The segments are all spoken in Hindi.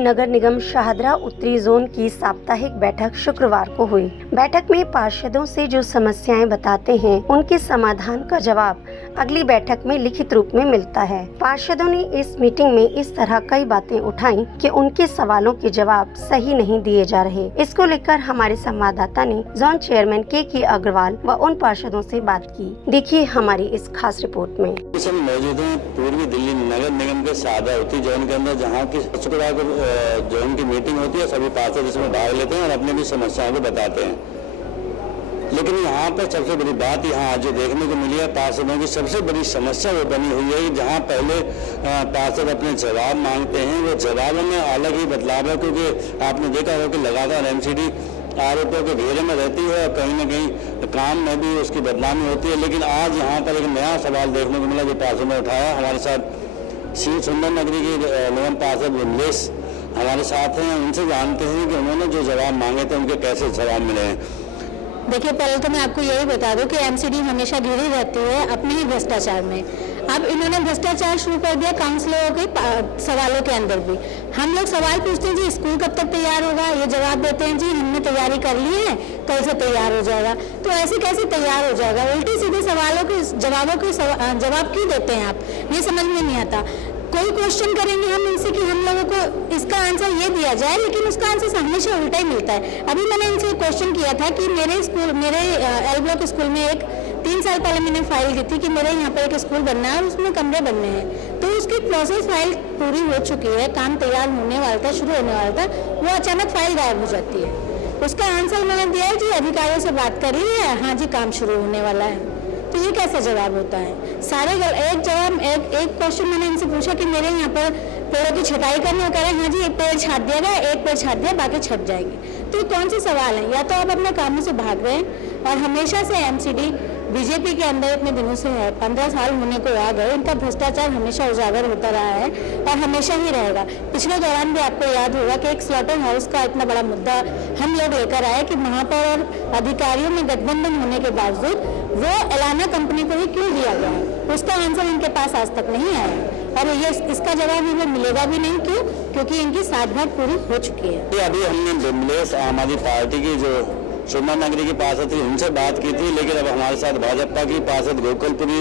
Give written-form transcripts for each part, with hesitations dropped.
नगर निगम शाहदरा उत्तरी जोन की साप्ताहिक बैठक शुक्रवार को हुई। बैठक में पार्षदों से जो समस्याएं बताते हैं उनके समाधान का जवाब अगली बैठक में लिखित रूप में मिलता है। पार्षदों ने इस मीटिंग में इस तरह कई बातें उठाई कि उनके सवालों के जवाब सही नहीं दिए जा रहे। इसको लेकर हमारे संवाददाता ने जोन चेयरमैन के अग्रवाल व उन पार्षदों से बात की। देखिए हमारी इस खास रिपोर्ट में। मौजूद है पूर्वी दिल्ली नगर निगम के शाहदरा उत्तरी जोन के अंदर, जहाँ की शुक्रवार को जोन की मीटिंग होती है। सभी पार्षद इसमें भाग लेते हैं और अपनी अपनी समस्याओं को बताते हैं। लेकिन यहाँ पर सबसे बड़ी बात यहाँ आज जो देखने को मिली है, पार्षदों की सबसे बड़ी समस्या वो बनी हुई है कि जहाँ पहले पार्षद अपने जवाब मांगते हैं, वो जवाबों में अलग ही बदलाव है। क्योंकि आपने देखा होगा कि लगातार एमसीडी आरोपों के घेरे में रहती है और कहीं न कहीं काम में भी उसकी बदनामी होती है। लेकिन आज यहाँ पर एक नया सवाल देखने को मिला जो पार्षद ने उठाया। हमारे साथ श्री सुंदर नगरी के निगम पार्षद विमलेश हमारे साथ हैं। उनसे जानते हैं कि उन्होंने जो जवाब मांगे थे उनके कैसे जवाब मिले हैं। देखिए, पहले तो मैं आपको यही बता दूं कि एमसीडी हमेशा घिरी रहती है अपने ही भ्रष्टाचार में। अब इन्होंने भ्रष्टाचार शुरू कर दिया काउंसिलरों के सवालों के अंदर भी। हम लोग सवाल पूछते हैं जी स्कूल कब तक तैयार होगा, ये जवाब देते हैं जी हमने तैयारी कर ली है, कल से तैयार हो जाएगा। तो ऐसे कैसे तैयार हो जाएगा? उल्टे सीधे सवालों के जवाबों के जवाब क्यों देते हैं आप, ये समझ में नहीं आता। कोई क्वेश्चन करेंगे हम इनसे कि हम लोगों को इसका आंसर ये दिया जाए, लेकिन उसका आंसर हमेशा उल्टा ही मिलता है। अभी मैंने इनसे क्वेश्चन किया था कि मेरे एल ब्लॉक स्कूल में 3 साल पहले मैंने फाइल दी थी कि मेरे यहाँ पर एक स्कूल बनना है और उसमें कमरे बनने हैं। तो उसकी प्रोसेस फाइल पूरी हो चुकी है, काम तैयार होने वाला था, शुरू होने वाला था, वो अचानक फाइल गायब हो जाती है। उसका आंसर मैंने दिया है जी अधिकारियों से बात करी है, हाँ जी काम शुरू होने वाला है। तो ये कैसा जवाब होता है? सारे एक क्वेश्चन मैंने इनसे पूछा कि मेरे यहाँ पर पेड़ों की छटाई करनी है, कह रहे हैं हाँ जी एक पेड़ छाट दिया गया, एक पेड़ छाट दिया, बाकी छट जाएगी। तो कौन से सवाल हैं? या तो आप अपने कामों से भाग रहे हैं और हमेशा से एमसीडी बीजेपी के अंदर इतने दिनों से है, 15 साल होने को आ गए, इनका भ्रष्टाचार हमेशा उजागर होता रहा है और हमेशा ही रहेगा। पिछले दौरान भी आपको याद होगा कि एक स्लॉटर हाउस का इतना बड़ा मुद्दा हम लोग लेकर आए कि महापौर और अधिकारियों में गठबंधन होने के बावजूद वो एलाना कंपनी को ही क्यों दिया गया है, उसका आंसर इनके पास आज तक नहीं आया और ये इसका जवाब हमें मिलेगा भी नहीं। क्यों? क्योंकि इनकी 7 भाग पूरी हो चुकी है। अभी हमने विमलेश आम आदमी पार्टी की जो सुंदर नगरी की पार्षद थी उनसे बात की थी, लेकिन अब हमारे साथ भाजपा की पार्षद गोकुलपुरी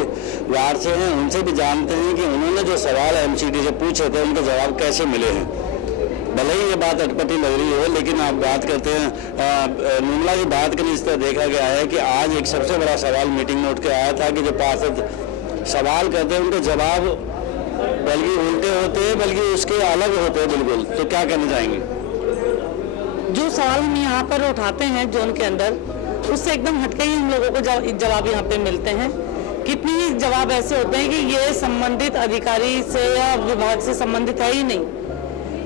वार्ड से हैं। उनसे भी जानते हैं कि उन्होंने जो सवाल एमसीडी से पूछे थे उनके जवाब कैसे मिले हैं। भले ही ये बात अटपटी लग रही हो, लेकिन आप बात करते हैं निर्मला की बात के लिए इस तरह देखा गया है कि आज एक सबसे बड़ा सवाल मीटिंग में उठ के आया था कि जो पार्षद सवाल करते हैं उनके जवाब बल्कि उल्टे होते हैं, बल्कि उसके अलग होते हैं बिल्कुल। तो क्या कहना चाहेंगे? जो सवाल हम यहाँ पर उठाते हैं जोन के अंदर, उससे एकदम हटके ही हम लोगों को जवाब यहाँ पे मिलते हैं। कितनी ही जवाब ऐसे होते हैं कि ये संबंधित अधिकारी से या विभाग से संबंधित है ही नहीं।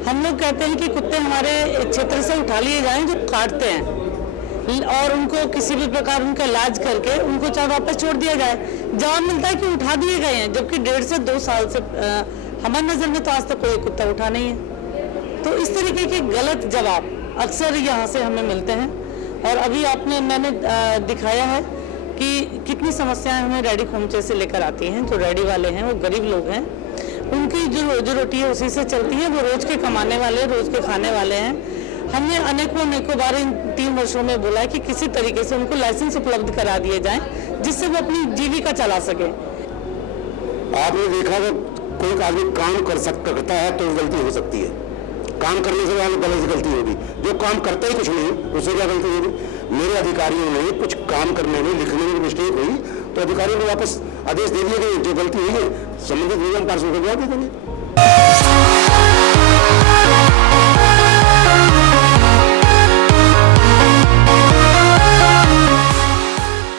हम लोग कहते हैं कि कुत्ते हमारे क्षेत्र से उठा लिए जाएं जो काटते हैं और उनको किसी भी प्रकार उनका इलाज करके उनको चाहे वापस छोड़ दिया जाए। जवाब मिलता है कि उठा दिए गए हैं, जबकि 1.5 से 2 साल से हमारी नज़र में तो आज तक कोई कुत्ता उठा नहीं है। तो इस तरीके के गलत जवाब अक्सर यहाँ से हमें मिलते हैं। और अभी मैंने दिखाया है कि कितनी समस्याएं हमें रेडी खोमचे से लेकर आती हैं। जो रेडी वाले हैं वो गरीब लोग हैं, उनकी जो रोजी रोटी है उसी से चलती है। वो रोज के कमाने वाले, रोज के खाने वाले हैं। हमने अनेकों बार इन 3 वर्षों में बोला है कि किसी तरीके से उनको लाइसेंस उपलब्ध करा दिए जाएं, जिससे वो अपनी जीविका चला सके। आपने देखा कि कोई आदमी काम करता है तो गलती हो सकती है, काम करने से गलती होगी। जो काम करता ही कुछ नहीं उससे क्या गलती होगी? मेरे अधिकारियों ने कुछ काम करने में, लिखने में मिस्टेक हुई तो अधिकारियों ने वापस आदेश दे दिए कि जो गलती हुई है संबंधित निगम पार्षद को जवाब दे देंगे।